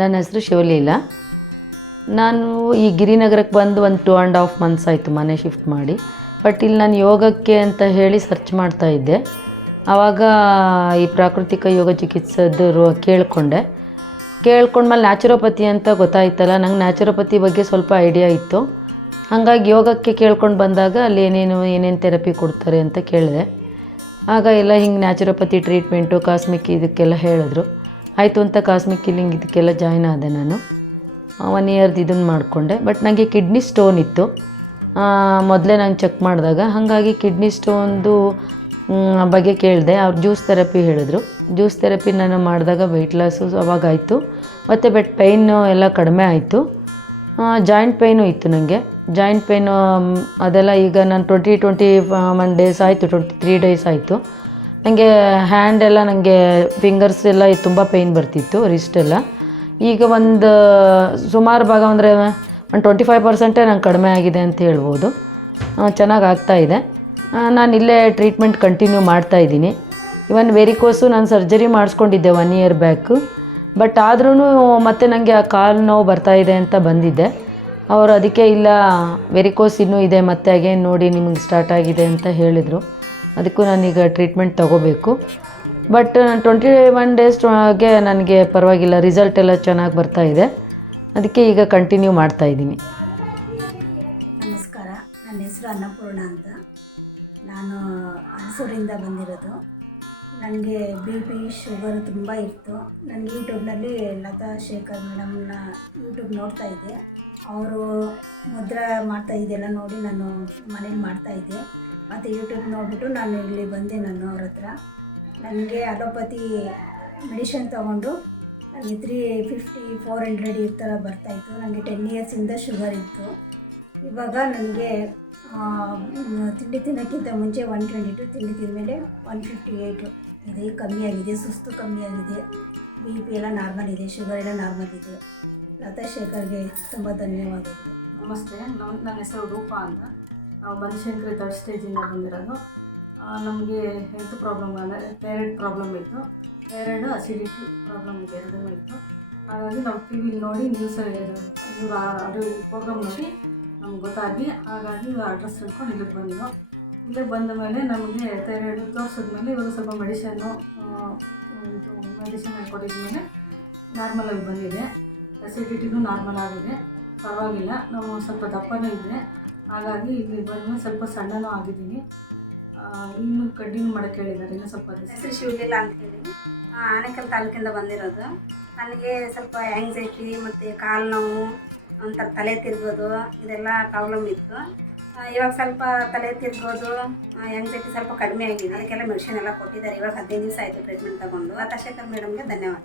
ನನ್ನ ಹೆಸರು ಶಿವಲೀಲಾ. ನಾನು ಈ ಗಿರಿನಗರಕ್ಕೆ ಬಂದು ಒಂದು 2.5 ಮಂತ್ಸ್ ಆಯಿತು ಮನೆ ಶಿಫ್ಟ್ ಮಾಡಿ. ಬಟ್ ಇಲ್ಲಿ ನಾನು ಯೋಗಕ್ಕೆ ಅಂತ ಹೇಳಿ ಸರ್ಚ್ ಮಾಡ್ತಾಯಿದ್ದೆ. ಆವಾಗ ಈ ಪ್ರಾಕೃತಿಕ ಯೋಗ ಚಿಕಿತ್ಸೆದು ಕೇಳ್ಕೊಂಡ್ಮೇಲೆ ನ್ಯಾಚುರೋಪತಿ ಅಂತ ಗೊತ್ತಾಯ್ತಲ್ಲ. ನಂಗೆ ನ್ಯಾಚುರೋಪತಿ ಬಗ್ಗೆ ಸ್ವಲ್ಪ ಐಡಿಯಾ ಇತ್ತು. ಹಾಗಾಗಿ ಯೋಗಕ್ಕೆ ಕೇಳ್ಕೊಂಡು ಬಂದಾಗ ಅಲ್ಲಿ ಏನೇನು ಥೆರಪಿ ಕೊಡ್ತಾರೆ ಅಂತ ಕೇಳಿದೆ. ಆಗ ಎಲ್ಲ ಹಿಂಗೆ ನ್ಯಾಚುರೋಪತಿ ಟ್ರೀಟ್ಮೆಂಟು ಕಾಸ್ಮಿಕ್ ಇದಕ್ಕೆಲ್ಲ ಹೇಳಿದ್ರು. ಆಯಿತು ಅಂತ ಕಾಸ್ಮಿಕ್ ಹೀಲಿಂಗ್ ಇದಕ್ಕೆಲ್ಲ ಜಾಯ್ನ್ ಆದೆ. ನಾನು 1 ಇಯರ್ದು ಇದನ್ನು ಮಾಡಿಕೊಂಡೆ. ಬಟ್ ನನಗೆ ಕಿಡ್ನಿ ಸ್ಟೋನ್ ಇತ್ತು ಮೊದಲೇ ನಾನು ಚೆಕ್ ಮಾಡಿದಾಗ. ಹಾಗಾಗಿ ಕಿಡ್ನಿ ಸ್ಟೋನ್ದು ಬಗ್ಗೆ ಕೇಳಿದೆ. ಅವ್ರು ಜ್ಯೂಸ್ ಥೆರಪಿ ಹೇಳಿದ್ರು. ಜ್ಯೂಸ್ ಥೆರಪಿ ನಾನು ಮಾಡಿದಾಗ ವೆಯ್ಟ್ ಲಾಸು ಅವಾಗಾಯಿತು. ಮತ್ತು ಬಟ್ ಪೈನು ಎಲ್ಲ ಕಡಿಮೆ ಆಯಿತು. ಜಾಯಿಂಟ್ ಪೈನು ಇತ್ತು ನನಗೆ. ಜಾಯಿಂಟ್ ಪೈನು ಅದೆಲ್ಲ ಈಗ ನಾನು 21 ಡೇಸ್ ಆಯಿತು, 23 ಡೇಸ್ ಆಯಿತು. ನನಗೆ ಹ್ಯಾಂಡೆಲ್ಲ ನನಗೆ ಫಿಂಗರ್ಸ್ ಎಲ್ಲ ತುಂಬ ಪೇಯ್ನ್ ಬರ್ತಿತ್ತು, ರಿಸ್ಟೆಲ್ಲ. ಈಗ ಒಂದು ಸುಮಾರು ಭಾಗ ಅಂದರೆ ಒಂದು 25% ನಂಗೆ ಕಡಿಮೆ ಆಗಿದೆ ಅಂತ ಹೇಳ್ಬೋದು. ಚೆನ್ನಾಗಿ ಆಗ್ತಾಯಿದೆ. ನಾನು ಇಲ್ಲೇ ಟ್ರೀಟ್ಮೆಂಟ್ ಕಂಟಿನ್ಯೂ ಮಾಡ್ತಾಯಿದ್ದೀನಿ. ಇವನ್ ವೆರಿಕೋಸು ನಾನು ಸರ್ಜರಿ ಮಾಡಿಸ್ಕೊಂಡಿದ್ದೆ 1 ಇಯರ್ ಬ್ಯಾಕು. ಬಟ್ ಆದ್ರೂ ಮತ್ತೆ ನನಗೆ ಆ ಕಾಲು ನೋವು ಬರ್ತಾಯಿದೆ ಅಂತ ಬಂದಿದ್ದೆ. ಅವರು ಅದಕ್ಕೆ ಇಲ್ಲ ವೆರಿಕೋಸ್ ಇನ್ನೂ ಇದೆ, ಮತ್ತೆ ಅಗೇನ್ ನೋಡಿ ನಿಮಗೆ ಸ್ಟಾರ್ಟ್ ಆಗಿದೆ ಅಂತ ಹೇಳಿದರು. ಅದಕ್ಕೂ ನಾನೀಗ ಟ್ರೀಟ್ಮೆಂಟ್ ತೊಗೋಬೇಕು. ಬಟ್ 21 ಡೇಸ್ಗೆ ನನಗೆ ಪರವಾಗಿಲ್ಲ, ರಿಸಲ್ಟ್ ಎಲ್ಲ ಚೆನ್ನಾಗಿ ಬರ್ತಾಯಿದೆ. ಅದಕ್ಕೆ ಈಗ ಕಂಟಿನ್ಯೂ ಮಾಡ್ತಾಯಿದ್ದೀನಿ. ನಮಸ್ಕಾರ, ನನ್ನ ಹೆಸರು ಅನ್ನಪೂರ್ಣ ಅಂತ. ನಾನು ಹಲಸೂರಿಂದ ಬಂದಿರೋದು. ನನಗೆ BP ಶುಗರು ತುಂಬ ಇತ್ತು. ನನಗೆ ಯೂಟ್ಯೂಬ್ನಲ್ಲಿ ಲತಾ ಶೇಖರ್ ಮೇಡಮ್ನ ಯೂಟ್ಯೂಬ್ ನೋಡ್ತಾ ಇದ್ದೆ. ಅವರು ಮುದ್ರಾ ಮಾಡ್ತಾಯಿದ್ದೆಲ್ಲ ನೋಡಿ ನಾನು ಮನೇಲಿ ಮಾಡ್ತಾಯಿದ್ದೆ. ಮತ್ತು ಯೂಟ್ಯೂಬ್ ನೋಡಿಬಿಟ್ಟು ನಾನು ಇಲ್ಲಿ ಬಂದೆ. ನಾನು ಅವ್ರ ಹತ್ರ ನನಗೆ ಅಲೋಪತಿ ಮೆಡಿಷನ್ ತೊಗೊಂಡು ನನಗೆ 350-400 ಈ ಥರ ಬರ್ತಾಯಿತ್ತು. ನನಗೆ 10 ಇಯರ್ಸಿಂದ ಶುಗರ್ ಇತ್ತು. ಇವಾಗ ನನಗೆ ತಿಂಡಿ ತಿನ್ನೋಕ್ಕಿಂತ ಮುಂಚೆ 122, ತಿಂಡಿ ತಿಂದಮೇಲೆ 158 ಇದೆ. ಕಮ್ಮಿ ಆಗಿದೆ, ಸುಸ್ತು ಕಮ್ಮಿ ಆಗಿದೆ, BP ಎಲ್ಲ ನಾರ್ಮಲ್ ಇದೆ, ಶುಗರ್ ಎಲ್ಲ ನಾರ್ಮಲ್ ಇದೆ. ಲತಾ ಶೇಖರ್ಗೆ ತುಂಬ ಧನ್ಯವಾದಗಳು. ನಮಸ್ತೆ. ನನ್ನ ಹೆಸರು ರೂಪಾ ಅಂತ. ನಾವು ಬನಶಂಕರಿ 3rd ಸ್ಟೇಜಿಂದ ಬಂದಿರೋದು. ನಮಗೆ ಹೆಲ್ತ್ ಪ್ರಾಬ್ಲಮ್ ಅಂದರೆ ಥೈರಾಯ್ಡ್ ಪ್ರಾಬ್ಲಮ್ ಇತ್ತು. ಥೈರಾಯ್ಡ್ ಅಸಿಡಿಟಿ ಪ್ರಾಬ್ಲಮ್ ಇದೆ, ಎರಡೂ ಇತ್ತು. ಹಾಗಾಗಿ ನಾವು TV ನೋಡಿ ಅದು ಪ್ರೋಗ್ರಾಮ್ ನೋಡಿ ನಮ್ಗೆ ಗೊತ್ತಾಗಿ ಹಾಗಾಗಿ ಅಡ್ರೆಸ್ ತಿಳ್ಕೊಂಡು ಇಲ್ಲಿಗೆ ಬಂದು ಇಲ್ಲೇ ಬಂದ ಮೇಲೆ ನಮಗೆ ಥೈರಾಯ್ಡ್ ತೋರಿಸಿದ್ಮೇಲೆ ಇವಾಗ ಸ್ವಲ್ಪ ಮೆಡಿಷನ್ ಕೊಟ್ಟಿದ್ಮೇಲೆ ನಾರ್ಮಲಾಗಿ ಬಂದಿದೆ. ಅಸಿಡಿಟಿನೂ ನಾರ್ಮಲ್ ಆಗಿದೆ, ಪರವಾಗಿಲ್ಲ. ನಾವು ಸ್ವಲ್ಪ ದಪ್ಪನೂ ಇದೆ, ಹಾಗಾಗಿ ಇಲ್ಲಿ ಬಂದಮೇಲೆ ಸ್ವಲ್ಪ ಸಣ್ಣನೂ ಆಗಿದ್ದೀನಿ. ಇನ್ನೂ ಕಂಟಿನ್ಯೂ ಮಾಡೋಕ್ಕೆ ಹೇಳಿದ್ದಾರೆ. ಇನ್ನೂ ಸ್ವಲ್ಪ ಹೆಸರು ಶಿವಲೀಲಾ ಅಂತ ಹೇಳಿ ಆನೇಕಲ್ ತಾಲೂಕಿಂದ ಬಂದಿರೋದು. ನನಗೆ ಸ್ವಲ್ಪ ಆ್ಯಂಗ್ಸೈಟಿ ಮತ್ತು ಕಾಲು ನೋವು, ಒಂಥರ ತಲೆ ತಿರ್ಗೋದು, ಇದೆಲ್ಲ ಪ್ರಾಬ್ಲಮ್ ಇತ್ತು. ಇವಾಗ ಸ್ವಲ್ಪ ತಲೆ ತಿರ್ಗೋದು, ಆ್ಯಂಗ್ಸೈಟಿ ಸ್ವಲ್ಪ ಕಡಿಮೆ ಆಗಿದೆ. ಅದಕ್ಕೆಲ್ಲ ಮೆಡಿಸಿನ್ ಎಲ್ಲ ಕೊಟ್ಟಿದ್ದಾರೆ. ಇವಾಗ 15 ದಿವಸ ಆಯಿತು ಟ್ರೀಟ್ಮೆಂಟ್ ತೊಗೊಂಡು. ಲತಾ ಶೇಖರ್ ಮೇಡಮ್ಗೆ ಧನ್ಯವಾದ.